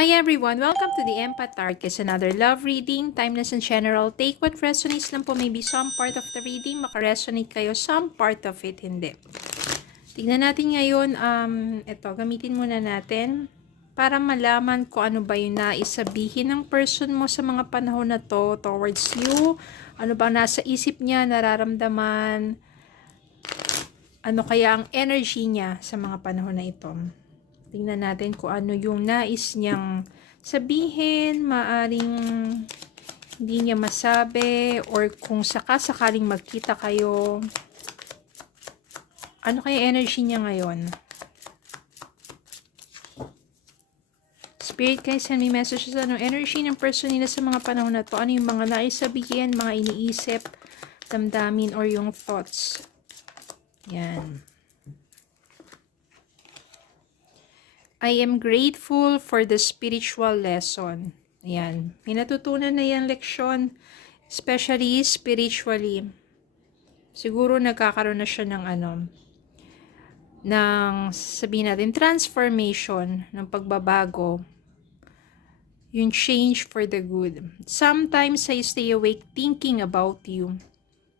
Hi everyone! Welcome to the Empath Arc. It's another love reading, timeless and general. Take what resonates lang po. Maybe some part of the reading makaresonate kayo, some part of it hindi. Tignan natin ngayon, ito, gamitin muna natin para malaman kung ano ba yung nais sabihin ng person mo sa mga panahon na to towards you. Ano ba nasa isip niya, nararamdaman, ano kaya ang energy niya sa mga panahon na ito. Tingnan natin kung ano yung nais niyang sabihin, maaring hindi niya masabi, or kung sakasakaling magkita kayo, ano kaya energy niya ngayon? Spirit guys, send me messages. Ano energy ng person nila sa mga panahon na to? Ano yung mga nais sabihin, mga iniisip, damdamin, or yung thoughts? Yan. I am grateful for the spiritual lesson. Ayan. May natutunan na yung leksyon, especially spiritually. Siguro nagkakaroon na siya ng sabihin natin, transformation, ng pagbabago. Yung change for the good. Sometimes I stay awake thinking about you.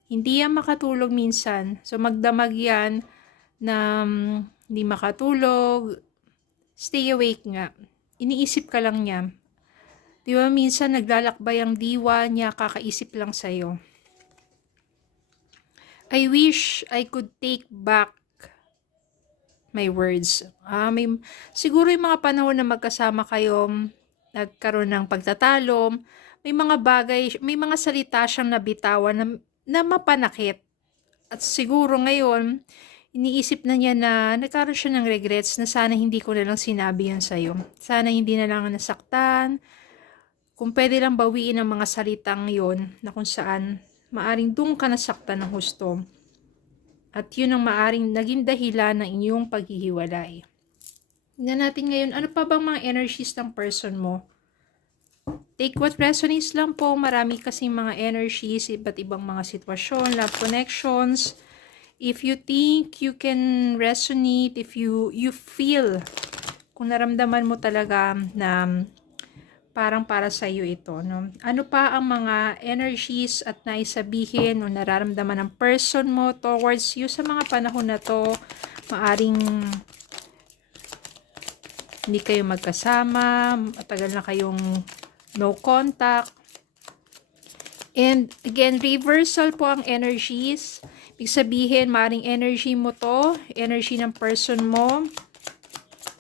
Hindi yan makatulog minsan. So magdamag yan na hindi makatulog. Stay awake nga. Iniisip ka lang niya. Di ba minsan naglalakbay ang diwa niya, kakaisip lang sa'yo. I wish I could take back my words. Siguro yung mga panahon na magkasama kayo, nagkaroon ng pagtatalo, may mga bagay, may mga salita siyang nabitawan na mapanakit. At siguro ngayon, iniisip na niya na nagkaroon siya ng regrets na sana hindi ko na lang sinabi yun sa'yo. Sana hindi na lang nasaktan. Kung pwede lang bawiin ang mga salitang yon na kung saan maaring doon ka nasaktan ng husto. At yun ang maaring naging dahilan ng inyong paghihiwalay. Tingnan natin ngayon, ano pa bang mga energies ng person mo? Take what resonates lang po. Marami kasing mga energies, iba't ibang mga sitwasyon, love connections. If you think you can resonate, if you feel, kung naramdaman mo talaga na parang para sa iyo ito, no? Ano pa ang mga energies at naisabihin o nararamdaman ng person mo towards you sa mga panahon na to? Maaring hindi kayo magkasama, matagal na kayong no contact. And again, reversal po ang energies. Ibig sabihin, maaaring energy mo to, energy ng person mo.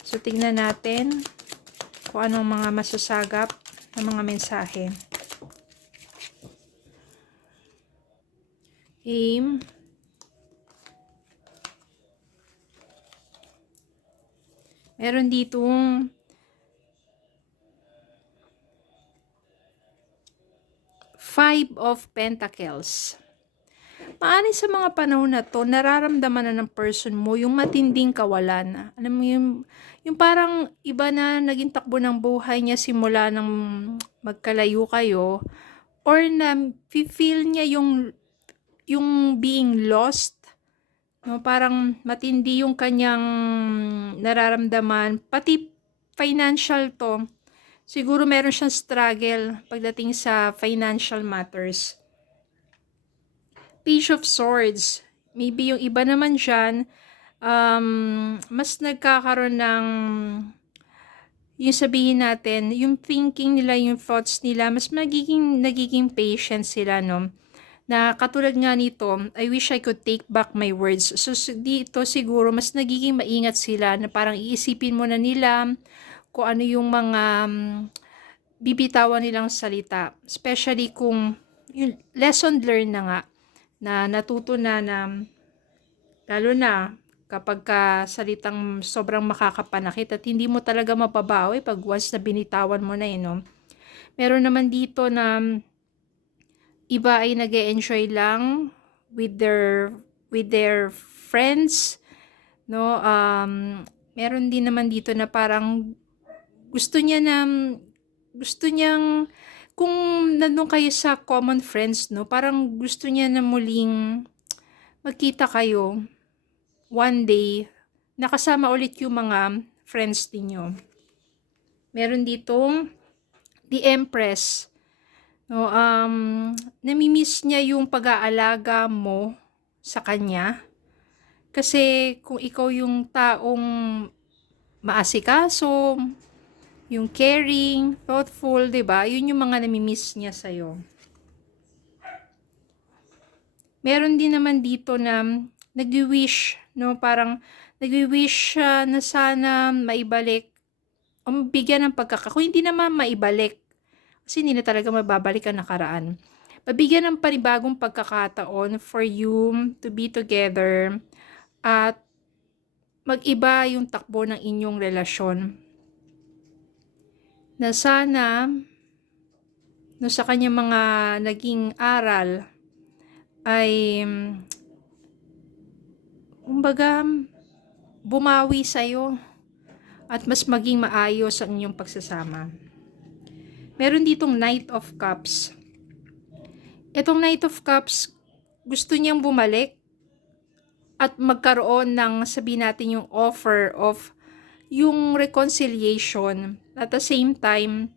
So, tingnan natin kung anong mga masasagap ng mga mensahe. Aim. Meron ditong Five of Pentacles. Maaari sa mga panahon na to, nararamdaman na ng person mo yung matinding kawalan. Alam mo yung parang iba na naging takbo ng buhay niya simula nang magkalayo kayo, or na feel niya yung being lost. No, parang matindi yung kanyang nararamdaman, pati financial to. Siguro meron siyang struggle pagdating sa financial matters. Page of Swords. Maybe yung iba naman dyan, mas nagkakaroon ng, yung sabihin natin, yung thinking nila, yung thoughts nila, mas nagiging patient sila, no? Na katulad nga nito, I wish I could take back my words. So dito siguro, mas nagiging maingat sila, na parang iisipin mo na nila kung ano yung mga bibitawan nilang salita. Especially kung yung lesson learned na nga, na natuto na lalo na kapag salitang sobrang makakapanakit at hindi mo talaga mapabawi pag once na binitawan mo na no? Meron naman dito na iba ay nag-e-enjoy lang with their friends, no? Meron din naman dito na parang gusto niyang kung nandun kayo sa common friends, no, parang gusto niya na muling magkita kayo one day, nakasama ulit yung mga friends ninyo. Meron ditong the Empress. No, namimiss niya yung pag-aalaga mo sa kanya. Kasi kung ikaw yung taong maasikaso, yung caring, thoughtful, 'di ba? Yun yung mga namimiss niya sa'yo. Meron din naman dito na nagwi-wish, no? Parang nagwi-wish siya na sana maibalik o bigyan ng kung hindi naman maibalik, kasi hindi na talaga mababalik ang nakaraan. Mabigyan ng panibagong pagkakataon for you to be together at mag-iba yung takbo ng inyong relasyon. Na sana, no, sa kanyang mga naging aral, ay, kumbaga, bumawi sa'yo at mas maging maayos ang inyong pagsasama. Meron ditong Knight of Cups. Itong Knight of Cups, gusto niyang bumalik at magkaroon ng, sabihin natin, yung offer of yung reconciliation. At the same time,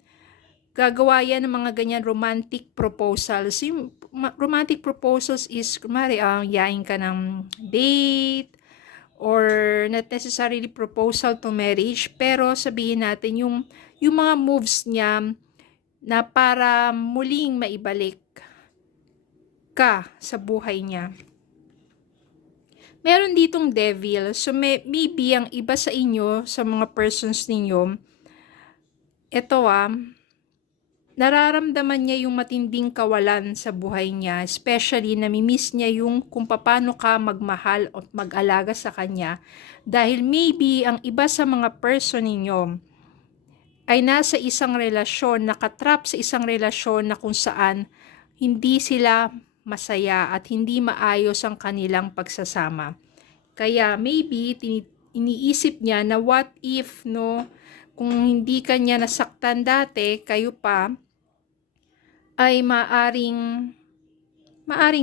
gagawa yan ng mga ganyan romantic proposals. Yung romantic proposals is, kumari, yain ka ng date, or not necessarily proposal to marriage, pero sabihin natin yung mga moves niya na para muling maibalik ka sa buhay niya. Meron ditong Devil. So maybe ang iba sa inyo, sa mga persons ninyo, ito nararamdaman niya yung matinding kawalan sa buhay niya, especially namimiss niya yung kung paano ka magmahal o mag-alaga sa kanya, dahil maybe ang iba sa mga person ninyo ay nasa isang relasyon, nakatrap sa isang relasyon na kung saan hindi sila masaya at hindi maayos ang kanilang pagsasama. Kaya maybe iniisip niya na what if, no, kung hindi kanya nasaktan dati, kayo pa, ay maaring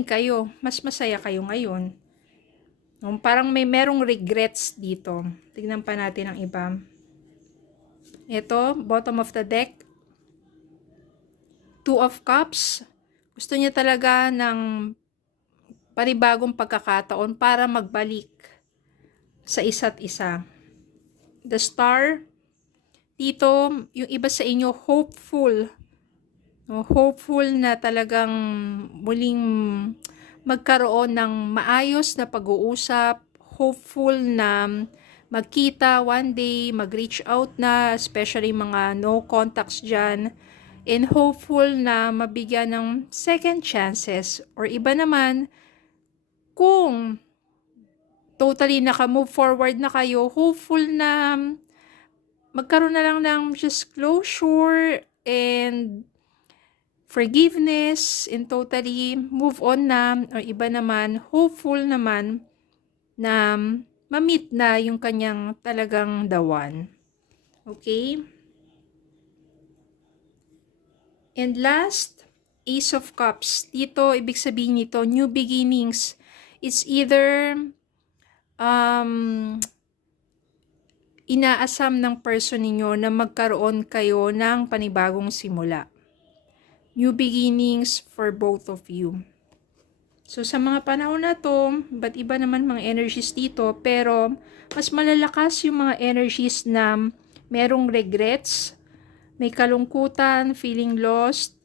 kayo, mas masaya kayo ngayon. Parang merong regrets dito. Tignan pa natin ang iba. Ito, bottom of the deck. Two of Cups. Gusto niya talaga ng panibagong pagkakataon para magbalik sa isa't isa. The Star. Dito, yung iba sa inyo, hopeful. Hopeful na talagang muling magkaroon ng maayos na pag-uusap. Hopeful na magkita one day, mag-reach out na, especially mga no contacts dyan. And hopeful na mabigyan ng second chances. Or iba naman, kung totally naka-move forward na kayo, hopeful na magkaroon na lang ng just closure and forgiveness and totally move on na. Or iba naman, hopeful naman na ma-meet na yung kanyang talagang the one. Okay? And last, Ace of Cups. Dito, ibig sabihin nito, new beginnings. It's either inaasam ng person ninyo na magkaroon kayo ng panibagong simula. New beginnings for both of you. So, sa mga panahon na to, ba't iba naman mga energies dito, pero mas malalakas yung mga energies na merong regrets, may kalungkutan, feeling lost,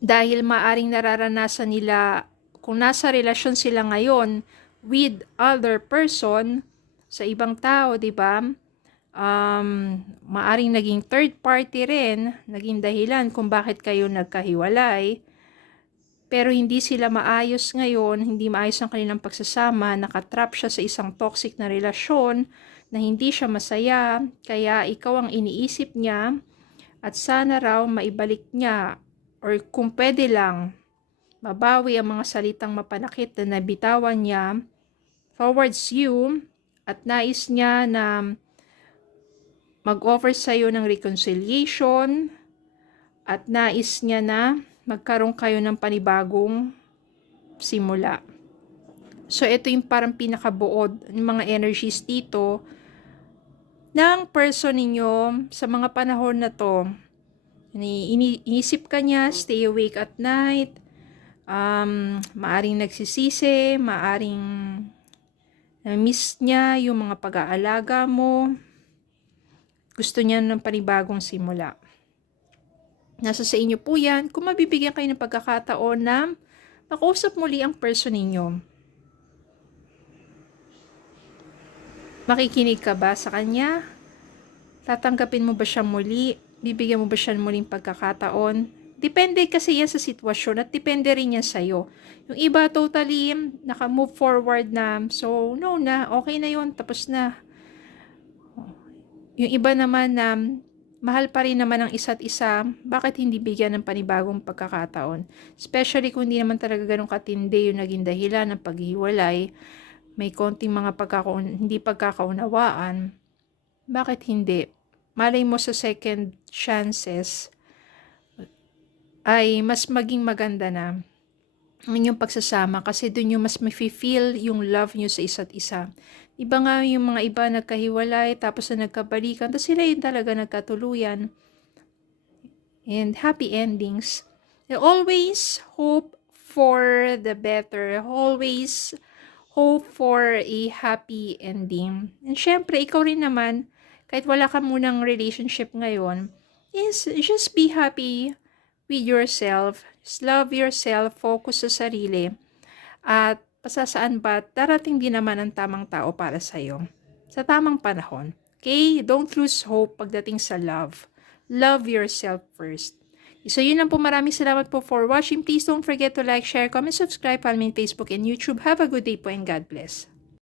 dahil maaring nararanasan nila, kung nasa relasyon sila ngayon with other person, sa ibang tao, di ba? Maaring naging third party rin, naging dahilan kung bakit kayo nagkahiwalay. Pero hindi sila maayos ngayon, hindi maayos ang kanilang pagsasama, nakatrap siya sa isang toxic na relasyon, na hindi siya masaya, kaya ikaw ang iniisip niya, at sana raw maibalik niya, or kung pwede lang, mabawi ang mga salitang mapanakit na nabitawan niya towards you, at nais niya na mag-offer sa'yo ng reconciliation, at nais niya na magkaroon kayo ng panibagong simula. So, ito yung parang pinakabuod ng mga energies dito. ng person ninyo sa mga panahon na to. Iniisip ka niya, stay awake at night, maaring nagsisisi, maaring miss niya yung mga pag-aalaga mo, gusto niya ng panibagong simula. Nasa sa inyo po yan, kung mabibigyan kayo ng pagkakataon na makausap muli ang person ninyo. Makikinig ka ba sa kanya? Tatanggapin mo ba siya muli? Bibigyan mo ba siya muling pagkakataon? Depende kasi yan sa sitwasyon at depende rin yan sa'yo. Yung iba totally naka-move forward na, so no na, okay na yun, tapos na. Yung iba naman na mahal pa rin naman ang isa't isa, bakit hindi bigyan ng panibagong pagkakataon? Especially kung hindi naman talaga ganun katindi yung naging dahilan ng paghiwalay, may konting mga hindi pagkakaunawaan, bakit hindi? Malay mo sa second chances ay mas maging maganda na ang inyong pagsasama kasi doon yung mas mafe-feel yung love nyo sa isa't isa. Iba nga yung mga iba nagkahiwalay tapos na nagkabalikan, tapos sila yung talaga nagkatuluyan. And happy endings. And always hope for the better. Always hope for a happy ending. And syempre, ikaw rin naman, kahit wala ka munang relationship ngayon, is just be happy with yourself. Just love yourself, focus sa sarili. At pasasaan ba, darating din naman ang tamang tao para sa'yo. Sa tamang panahon. Okay? Don't lose hope pagdating sa love. Love yourself first. So yun lang po, maraming salamat po for watching. Please don't forget to like, share, comment, subscribe, follow me on Facebook and YouTube. Have a good day po and God bless.